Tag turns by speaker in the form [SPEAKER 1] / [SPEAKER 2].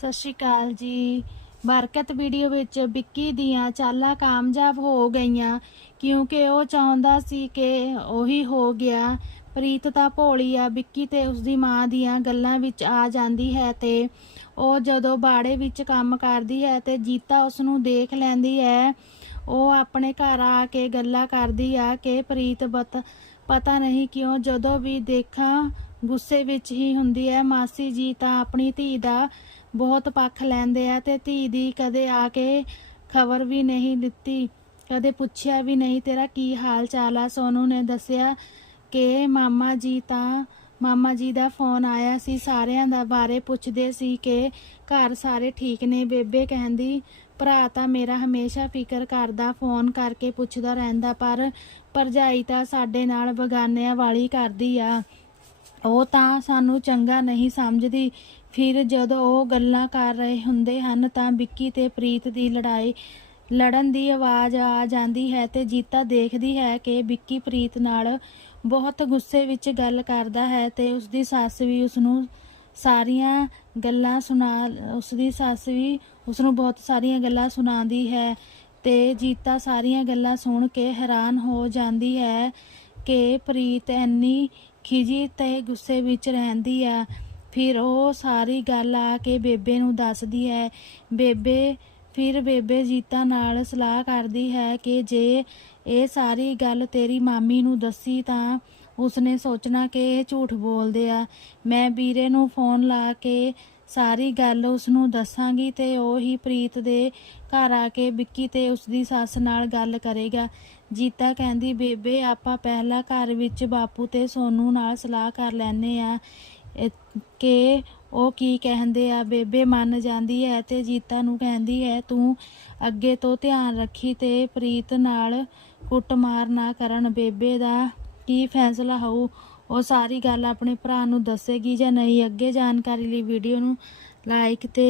[SPEAKER 1] ਸਤਿ ਸ਼੍ਰੀ ਅਕਾਲ ਜੀ। ਬਰਕਤ ਵੀਡੀਓ ਵਿੱਚ ਵਿੱਕੀ ਦੀਆਂ ਚਾਲਾਂ ਕਾਮਯਾਬ ਹੋ ਗਈਆਂ, ਕਿਉਂਕਿ ਉਹ ਚਾਹੁੰਦਾ ਸੀ ਕਿ ਉਹੀ ਹੋ ਗਿਆ। ਪ੍ਰੀਤ ਤਾਂ ਭੋਲੀ ਆ ਵਿੱਕੀ ਤੇ ਉਸਦੀ ਮਾਂ ਦੀਆਂ ਗੱਲਾਂ ਵਿੱਚ ਆ ਜਾਂਦੀ ਹੈ ਤੇ ਉਹ ਜਦੋਂ ਬਾੜੇ ਵਿੱਚ ਕੰਮ ਕਰਦੀ ਹੈ ਤੇ ਜੀਤਾ ਉਸ ਨੂੰ ਦੇਖ ਲੈਂਦੀ ਹੈ, ਉਹ ਆਪਣੇ ਘਰ ਆ ਕੇ ਗੱਲਾਂ ਕਰਦੀ ਆ ਕਿ ਪ੍ਰੀਤ ਬਤ, ਪਤਾ ਨਹੀਂ ਕਿਉਂ ਜਦੋਂ ਵੀ ਦੇਖਾਂ, ਗੁੱਸੇ ਵਿੱਚ ਹੀ ਹੁੰਦੀ ਹੈ। ਮਾਸੀ ਜੀ ਤਾਂ ਆਪਣੀ ਧੀ ਦਾ ਬਹੁਤ ਪੱਖ ਲੈਂਦੇ ਆ ਤੇ ਧੀ ਦੀ ਕਦੇ ਆ ਕੇ ਖਬਰ ਵੀ ਨਹੀਂ ਦਿੱਤੀ, ਕਦੇ ਪੁੱਛਿਆ ਵੀ ਨਹੀਂ ਤੇਰਾ ਕੀ ਹਾਲ ਚਾਲ ਆ। ਸੋਨੂ ਨੇ ਦੱਸਿਆ ਕਿ ਮਾਮਾ ਜੀ ਤਾਂ, ਮਾਮਾ ਜੀ ਦਾ ਫੋਨ ਆਇਆ ਸੀ, ਸਾਰਿਆਂ ਦਾ ਬਾਰੇ ਪੁੱਛਦੇ ਸੀ ਕਿ ਘਰ ਸਾਰੇ ਠੀਕ ਨੇ, ਬੇਬੇ ਕਹਿੰਦੀ, ਭਰਾ ਤਾਂ ਮੇਰਾ ਹਮੇਸ਼ਾ ਫਿਕਰ ਕਰਦਾ, ਫੋਨ ਕਰਕੇ ਪੁੱਛਦਾ ਰਹਿੰਦਾ, ਪਰ ਭਰਜਾਈ ਤਾਂ ਸਾਡੇ ਨਾਲ ਬਗਾਨਿਆਂ ਵਾਲੀ ਕਰਦੀ ਆ। ਉਹ ਤਾਂ ਸਾਨੂੰ ਚੰਗਾ ਨਹੀਂ ਸਮਝਦੀ। ਫਿਰ ਜਦੋਂ ਉਹ ਗੱਲਾਂ ਕਰ ਰਹੇ ਹੁੰਦੇ ਹਨ ਤਾਂ ਵਿੱਕੀ ਤੇ ਪ੍ਰੀਤ ਦੀ ਲੜਾਈ ਲੜਨ ਦੀ ਆਵਾਜ਼ ਆ ਜਾਂਦੀ ਹੈ ਤੇ ਜੀਤਾ ਦੇਖਦੀ ਹੈ ਕਿ ਵਿੱਕੀ ਪ੍ਰੀਤ ਨਾਲ ਬਹੁਤ ਗੁੱਸੇ ਵਿੱਚ ਗੱਲ ਕਰਦਾ ਹੈ ਤੇ ਉਸਦੀ ਸੱਸ ਵੀ ਉਸ ਨੂੰ ਸਾਰੀਆਂ ਗੱਲਾਂ ਸੁਣਾ, ਉਸਦੀ ਸੱਸ ਵੀ ਉਸ ਨੂੰ ਬਹੁਤ ਸਾਰੀਆਂ ਗੱਲਾਂ ਸੁਣਾਉਂਦੀ ਹੈ ਤੇ ਜੀਤਾ ਸਾਰੀਆਂ ਗੱਲਾਂ ਸੁਣ ਕੇ ਹੈਰਾਨ ਹੋ ਜਾਂਦੀ ਹੈ ਕਿ ਪ੍ਰੀਤ ਇੰਨੀ ਖਿਜੀ ਤੇ ਗੁੱਸੇ ਵਿੱਚ ਰਹਿੰਦੀ ਆ, ਫਿਰ ਉਹ ਸਾਰੀ ਗੱਲ ਆ ਕੇ ਬੇਬੇ ਨੂੰ ਦੱਸਦੀ ਹੈ। ਬੇਬੇ, ਫਿਰ ਬੇਬੇ ਜੀਤਾ ਨਾਲ ਸਲਾਹ ਕਰਦੀ ਹੈ ਕਿ ਜੇ ਇਹ ਸਾਰੀ ਗੱਲ ਤੇਰੀ ਮਾਮੀ ਨੂੰ ਦੱਸੀ ਤਾਂ ਉਸਨੇ ਸੋਚਣਾ ਕਿ ਇਹ ਝੂਠ ਬੋਲਦੇ ਆ। ਮੈਂ ਵੀਰੇ ਨੂੰ ਫੋਨ ਲਾ ਕੇ ਸਾਰੀ ਗੱਲ ਉਸ ਨੂੰ ਦੱਸਾਂਗੀ ਤੇ ਉਹ ਹੀ ਪ੍ਰੀਤ ਦੇ ਘਰ ਆ ਕੇ ਵਿੱਕੀ ਤੇ ਉਸਦੀ ਸੱਸ ਨਾਲ ਗੱਲ ਕਰੇਗਾ। ਜੀਤਾ ਕਹਿੰਦੀ, ਬੇਬੇ, ਆਪਾਂ ਪਹਿਲਾਂ ਘਰ ਵਿੱਚ ਬਾਪੂ ਤੇ ਸੋਨੂ ਨਾਲ ਸਲਾਹ ਕਰ ਲੈਨੇ ਆ ਕਿ ਉਹ ਕੀ ਕਹਿੰਦੇ ਆ? ਬੇਬੇ ਮੰਨ ਜਾਂਦੀ ਹੈ ਤੇ ਜੀਤਾ ਨੂੰ ਕਹਿੰਦੀ ਹੈ, ਤੂੰ ਅੱਗੇ ਤੋਂ ਧਿਆਨ ਰੱਖੀ ਤੇ ਪ੍ਰੀਤ ਨਾਲ ਕੁੱਟਮਾਰ ਨਾ ਕਰਨ। ਬੇਬੇ ਦਾ ਕੀ ਫੈਸਲਾ ਹੋਊ? ਉਹ ਸਾਰੀ ਗੱਲ ਆਪਣੇ ਭਰਾ ਨੂੰ ਦੱਸੇਗੀ ਜਾਂ ਨਹੀਂ, ਅੱਗੇ ਜਾਣਕਾਰੀ ਲਈ ਵੀਡੀਓ ਨੂੰ ਲਾਈਕ ਤੇ